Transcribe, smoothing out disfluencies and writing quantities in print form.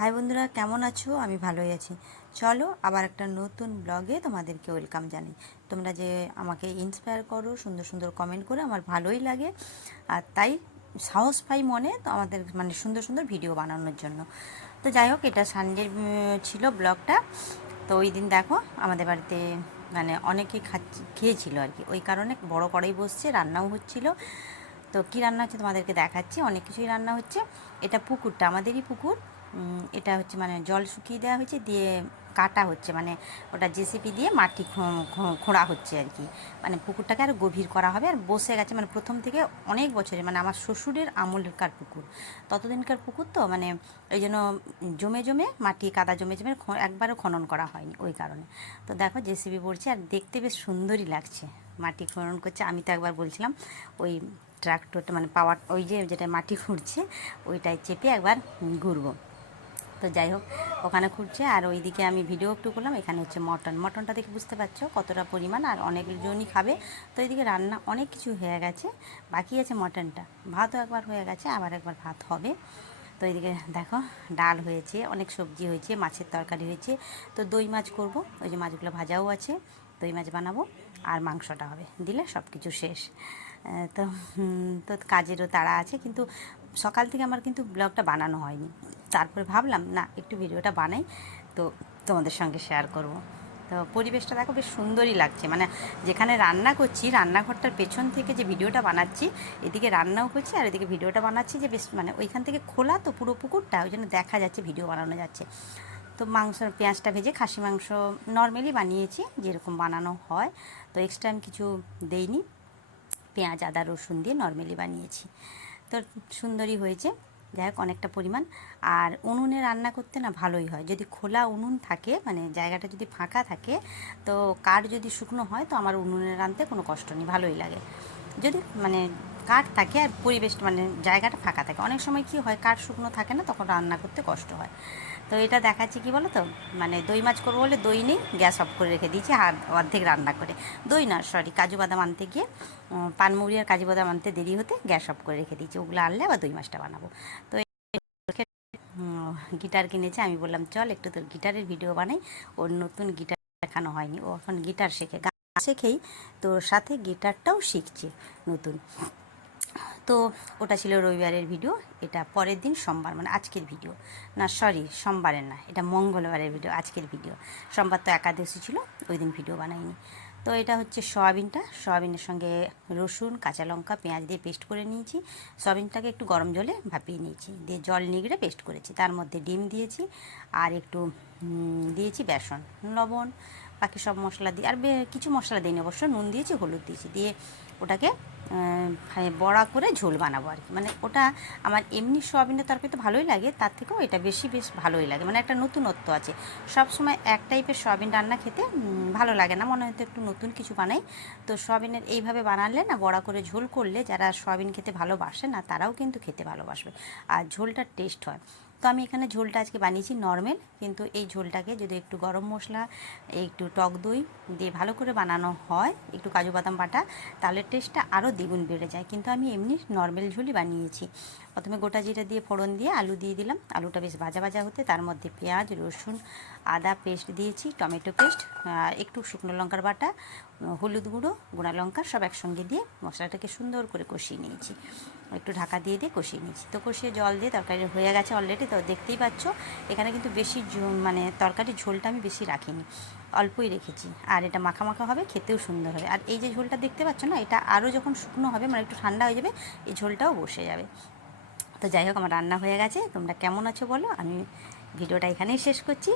High বন্ধুরা, কেমন আছো? আমি ভালোই আছি। চলো আবার একটা নতুন ব্লগে তোমাদেরকে ওয়েলকাম জানাই। তোমরা যে আমাকে ইন্সপায়ার করো, সুন্দর সুন্দর কমেন্ট করে, আমার ভালোই লাগে। আর তাই সাহস পাই মনে তো আমাদের মানে সুন্দর সুন্দর ভিডিও বানানোর জন্য। তো যাই হোক, এটা সানডে ছিল ব্লগটা। তো ওই দিন দেখো আমাদের বাড়িতে মানে অনেকে খেয়েছিল আর কি, ওই কারণে বড় কড়াই বসছে, রান্নাও হচ্ছিল। তো কী রান্না হচ্ছে তোমাদেরকে দেখাচ্ছি, অনেক কিছুই রান্না হচ্ছে। এটা পুকুরটা আমাদেরই পুকুর। এটা হচ্ছে মানে জল শুকিয়ে দেওয়া হয়েছে, দিয়ে কাটা হচ্ছে, মানে ওটা জেসিপি দিয়ে মাটি খোঁড়া হচ্ছে আর কি। মানে পুকুরটাকে আরও গভীর করা হবে। আর বসে গেছে মানে প্রথম থেকে অনেক বছরে, মানে আমার শ্বশুরের আমলকার পুকুর, ততদিনকার পুকুর তো মানে ওই জন্য জমে জমে মাটি কাদা জমে জমে একবারও খনন করা হয়নি ওই কারণে। তো দেখো জেসিপি পড়ছে আর দেখতে বেশ সুন্দরই লাগছে, মাটি খনন করছে। আমি তো একবার বলছিলাম ওই ট্রাক্টরটা মানে পাওয়ার ওই যে যেটা মাটি খুঁড়ছে ওইটায় চেপে একবার ঘুরবো। তো যাই হোক, ওখানে খুঁড়ছে আর ওইদিকে আমি ভিডিও একটু করলাম। এখানে হচ্ছে মটনটা দেখে বুঝতে পারছো কতটা পরিমাণ, আর অনেকজনই খাবে। তো এইদিকে রান্না অনেক কিছু হয়ে গেছে, বাকি আছে মটনটা। ভাতও একবার হয়ে গেছে, আবার একবার ভাত হবে। তো এইদিকে দেখো ডাল হয়েছে, অনেক সবজি হয়েছে, মাছের তরকারি হয়েছে। তো দই মাছ করব, ওই যে মাছগুলো ভাজাও আছে, দই মাছ বানাবো। আর মাংসটা হবে, দিলে সব কিছু শেষ। তো তো কাজেরও তাড়া আছে, কিন্তু সকাল থেকে আমার কিন্তু ব্লগটা বানানো হয়নি। তারপরে ভাবলাম না, একটু ভিডিওটা বানাই, তো তোমাদের সঙ্গে শেয়ার করব। তো পরিবেশটা দেখো বেশ সুন্দরই লাগছে, মানে যেখানে রান্না করছি রান্নাঘরটার পেছন থেকে যে ভিডিওটা বানাচ্ছি, এদিকে রান্নাও করছি আর এদিকে ভিডিওটা বানাচ্ছি, যে বেশ মানে ওইখান থেকে খোলা তো পুরো পুকুরটা, ওই জন্য দেখা যাচ্ছে ভিডিও বানানো যাচ্ছে। তো মাংস পেঁয়াজটা ভেজে খাসি মাংস নর্মালি বানিয়েছি যেরকম বানানো হয়, তো এক্সট্রা আমি কিছু দেইনি, পেঁয়াজ আদা রসুন দিয়ে নর্মালি বানিয়েছি। তো সুন্দরই হয়েছে, যাই হোক অনেকটা পরিমাণ। আর উনুনে রান্না করতে না ভালোই হয়, যদি খোলা উনুন থাকে, মানে জায়গাটা যদি ফাঁকা থাকে, তো কাঠ যদি শুকনো হয় তো আমার উনুনে রাঁধতে কোনো কষ্ট নেই, ভালোই লাগে। যদি মানে কাঠ থাকে আর পরিবেশ মানে জায়গাটা ফাঁকা থাকে, অনেক সময় কি হয় কাঠ শুকনো থাকে না, তখন রান্না করতে কষ্ট হয়। তো এটা দেখাচ্ছি কি বলো তো, মানে দই মাছ করবো বলে দই নেই, গ্যাস অফ করে রেখে দিয়েছি আর অর্ধেক রান্না করে। দই না, সরি, কাজু বাদাম আনতে গিয়ে পানমুড়ি আর কাজু বাদাম আনতে দেরি হতে গ্যাস অফ করে রেখে দিয়েছি, ওগুলো আনলে আবার দই মাছটা বানাবো। তো গিটার কিনেছে, আমি বললাম চল একটু তোর গিটারের ভিডিও বানাই। ওর নতুন গিটার দেখানো হয়নি, ও এখন গিটার শেখে, গান শেখেই, তোর সাথে গিটারটাও শিখছে নতুন। তো ওটা ছিল রবিবারের ভিডিও। এটা পরের দিন সোমবার, মানে আজকের ভিডিও না, সরি সোমবারের না, এটা মঙ্গলবারের ভিডিও, আজকের ভিডিও। সোমবার তো একাদশী ছিল, ওই দিন ভিডিও বানাইনি। তো এটা হচ্ছে সয়াবিনের সঙ্গে রসুন কাঁচা লঙ্কা পেঁয়াজ দিয়ে পেস্ট করে নিয়েছি। সয়াবিনটাকে একটু গরম জলে ভাপিয়ে নিয়েছি, দিয়ে জল নিগড়ে পেস্ট করেছি, তার মধ্যে ডিম দিয়েছি আর একটু দিয়েছি বেসন, লবণ, বাকি সব মশলা দিয়ে, আর কিছু মশলা দিইনি অবশ্য, নুন দিয়েছি, হলুদ দিয়েছি, দিয়ে ওটাকে বড়া করে ঝোল বানাবো আর কি। মানে ওটা আমার এমনি সয়াবিনের তরকারি তো ভালোই লাগে, তার থেকেও এটা বেশ ভালোই লাগে, মানে একটা নতুনত্ব আছে। সব সময় এক টাইপের সয়াবিন রান্না খেতে ভালো লাগে না, মনে হয়তো একটু নতুন কিছু বানাই। তো সয়াবিনের এইভাবে বানালে না, বড়া করে ঝোল করলে যারা সয়াবিন খেতে ভালোবাসে না তারাও কিন্তু খেতে ভালোবাসবে, আর ঝোলটার টেস্ট হয়। তো আমি এখানে ঝোলটা আজকে বানিয়েছি নর্মাল, কিন্তু এই ঝোলটাকে যদি একটু গরম মশলা, একটু টক দই দিয়ে ভালো করে বানানো হয়, একটু কাজু বাদাম বাটা, তাহলে টেস্টটা আরও দ্বিগুণ বেড়ে যায়। কিন্তু আমি এমনি নর্মাল ঝোলই বানিয়েছি। প্রথমে গোটা জিরা দিয়ে ফোড়ন দিয়ে আলু দিয়ে দিলাম, আলুটা বেশ ভাজা ভাজা হতে তার মধ্যে পেঁয়াজ রসুন আদা পেস্ট দিয়েছি, টমেটো পেস্ট, একটু শুকনো লঙ্কার বাটা, হলুদ গুঁড়ো, গুঁড়া লঙ্কা সব একসঙ্গে দিয়ে মশলাটাকে সুন্দর করে কষিয়ে নিয়েছি, একটু ঢাকা দিয়ে কষিয়ে নিয়েছি। তো কষিয়ে জল দিয়ে তরকারি হয়ে গেছে অলরেডি, তো দেখতেই পাচ্ছ এখানে কিন্তু বেশি মানে তরকারির ঝোলটা আমি বেশি রাখিনি, অল্পই রেখেছি। আর এটা মাখা মাখা হবে, খেতেও সুন্দর হবে। আর এই যে ঝোলটা দেখতে পাচ্ছ না, এটা আরও যখন শুকনো হবে মানে একটু ঠান্ডা হয়ে যাবে, এই ঝোলটাও বসে যাবে। তো যাই হোক, আমার রান্না হয়ে গেছে। তোমরা কেমন আছো বলো, আমি ভিডিওটা এখানেই শেষ করছি।